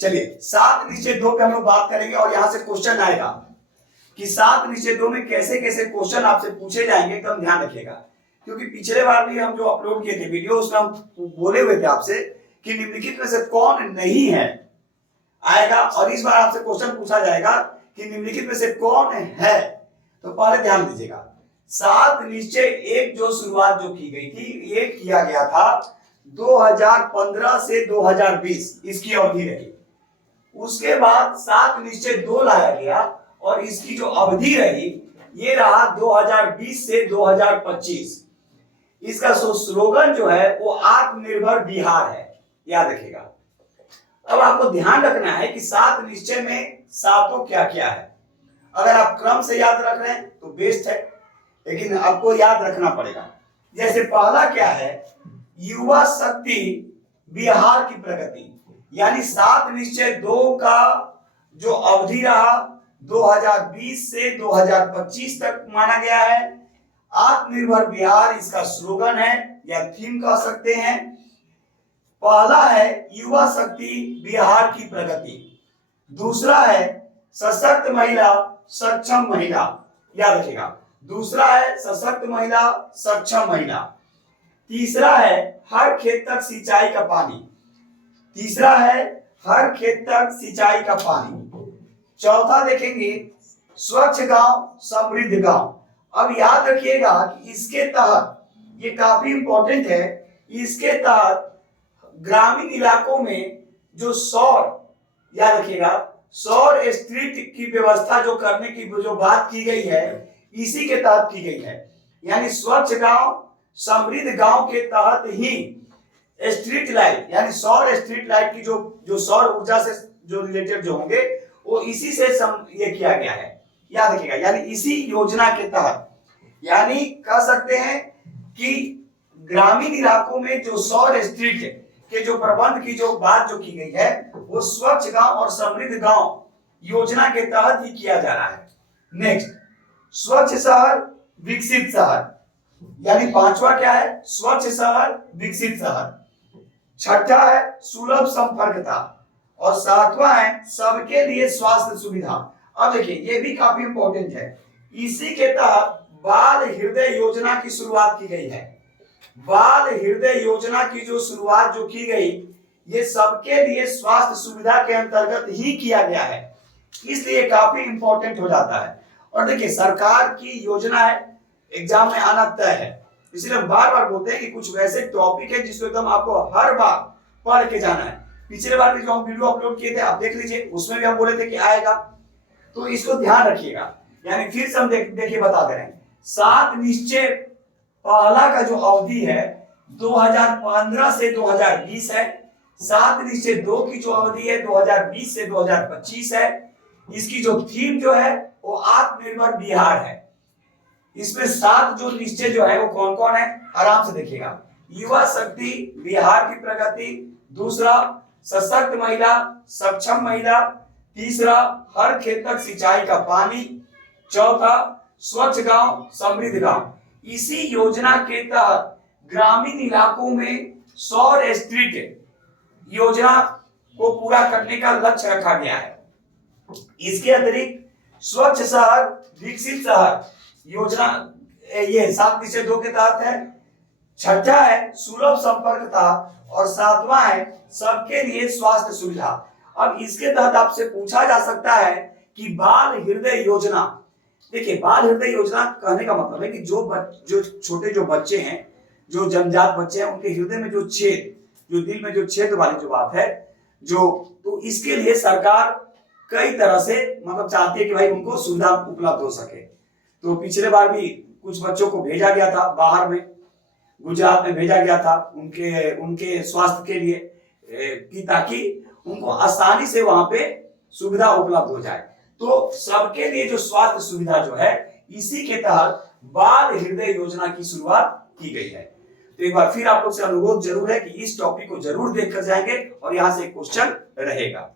चलिए 7 निश्चय 2 पे हम लोग बात करेंगे और यहां से क्वेश्चन आएगा कि 7 निश्चय 2 में कैसे कैसे क्वेश्चन आपसे पूछे जाएंगे, एकदम ध्यान रखिएगा। क्योंकि पिछले बार भी हम जो अपलोड किए थे वीडियो, उसमें हम बोले हुए थे आपसे कि निम्नलिखित में से कौन नहीं है आएगा, और इस बार आपसे क्वेश्चन पूछा जाएगा कि निम्नलिखित में से कौन है। तो पहले ध्यान दीजिएगा, 7 निश्चय 1 जो शुरुआत जो की गई थी, ये किया गया था 2015 से 2020 इसकी अवधि रही। उसके बाद 7 निश्चय 2 लाया गया और इसकी जो अवधि रही ये रहा 2020 से 2025। इसका स्लोगन जो है वो आत्मनिर्भर बिहार है, याद रखिएगा। अब आपको ध्यान रखना है कि 7 निश्चय में सातों क्या क्या है। अगर आप क्रम से याद रख रहे हैं तो बेस्ट है, लेकिन आपको याद रखना पड़ेगा। जैसे पहला क्या है, युवा शक्ति बिहार की प्रगति, यानी 7 निश्चय 2 का जो अवधि रहा 2020 से 2025 तक माना गया है। आत्मनिर्भर बिहार इसका स्लोगन है या थीम कह सकते हैं। पहला है युवा शक्ति बिहार की प्रगति, दूसरा है सशक्त महिला सक्षम महिला, याद रखिएगा। दूसरा है सशक्त महिला सक्षम महिला। तीसरा है हर खेत तक सिंचाई का पानी, तीसरा है हर खेत तक सिंचाई का पानी। चौथा देखेंगे स्वच्छ गांव समृद्ध गांव। अब याद रखिएगा कि इसके तहत, ये काफी इंपॉर्टेंट है, इसके तहत ग्रामीण इलाकों में जो सौर, याद रखिएगा, सौर स्ट्रीट की व्यवस्था जो करने की जो बात की गई है, इसी के तहत की गई है। यानी स्वच्छ गांव समृद्ध गांव के तहत ही स्ट्रीट लाइट, यानी सौर स्ट्रीट लाइट की जो सौर ऊर्जा से जो रिलेटेड जो होंगे वो इसी से ये किया गया है, याद रखिएगा। यानी इसी योजना के तहत, यानी कह सकते हैं कि ग्रामीण इलाकों में जो सौर स्ट्रीट के जो प्रबंध की जो बात जो की गई है वो स्वच्छ गांव और समृद्ध गांव योजना के तहत ही किया जा रहा है। नेक्स्ट, स्वच्छ शहर विकसित शहर, यानी पांचवा क्या है, स्वच्छ शहर विकसित शहर। छठा है सुलभ संपर्कता और सातवां है सबके लिए स्वास्थ्य सुविधा। अब देखिए ये भी काफी इंपॉर्टेंट है, इसी के तहत बाल हृदय योजना की शुरुआत की गई है। बाल हृदय योजना की जो शुरुआत जो की गई, ये सबके लिए स्वास्थ्य सुविधा के अंतर्गत ही किया गया है, इसलिए काफी इंपॉर्टेंट हो जाता है। और देखिए सरकार की योजना है, एग्जाम में आना तय है, इसलिए हम बार बार बोलते हैं कि कुछ वैसे टॉपिक है जिसको एकदम आपको हर बार पढ़ के जाना है। पिछले बार भी जो हम वीडियो अपलोड किए थे आप देख लीजिए, उसमें भी हम बोले थे कि आएगा, तो इसको ध्यान रखिएगा। यानी फिर से हम देखिए बता दे रहे हैं, 7 निश्चय पहला का जो अवधि है 2015 से 2020 है। 7 निश्चय 2 की जो अवधि है 2020 से 2025 है। इसकी जो थीम जो है वो आत्मनिर्भर बिहार है। इसमें 7 जो निश्चय जो है वो कौन कौन है, आराम से देखिएगा। युवा शक्ति बिहार की प्रगति, दूसरा सशक्त महिला सक्षम महिला, तीसरा हर खेत तक सिंचाई का पानी, चौथा स्वच्छ गांव समृद्ध गांव। इसी योजना के तहत ग्रामीण इलाकों में सौर स्ट्रीट योजना को पूरा करने का लक्ष्य रखा गया है। इसके अतिरिक्त स्वच्छ शहर विकसित शहर योजना ये 7 निश्चय 2 के तहत है। छठा है सुलभ संपर्कता और सातवां है सबके लिए स्वास्थ्य सुविधा। अब इसके तहत आपसे पूछा जा सकता है कि बाल हृदय योजना, देखिए बाल हृदय योजना कहने का मतलब है कि जो छोटे जो बच्चे हैं, जो जन्मजात बच्चे हैं, उनके हृदय में जो छेद, जो दिल में जो छेद वाली जो बात है, तो इसके लिए सरकार कई तरह से मतलब चाहती है कि भाई उनको सुविधा उपलब्ध हो सके। तो पिछले बार भी कुछ बच्चों को भेजा गया था बाहर में, गुजरात में भेजा गया था उनके स्वास्थ्य के लिए कि ताकि उनको आसानी से वहां पे सुविधा उपलब्ध हो जाए। तो सबके लिए जो स्वास्थ्य सुविधा जो है, इसी के तहत बाल हृदय योजना की शुरुआत की गई है। तो एक बार फिर आप लोग से अनुरोध जरूर है कि इस टॉपिक को जरूर देखकर जाएंगे और यहां से क्वेश्चन रहेगा।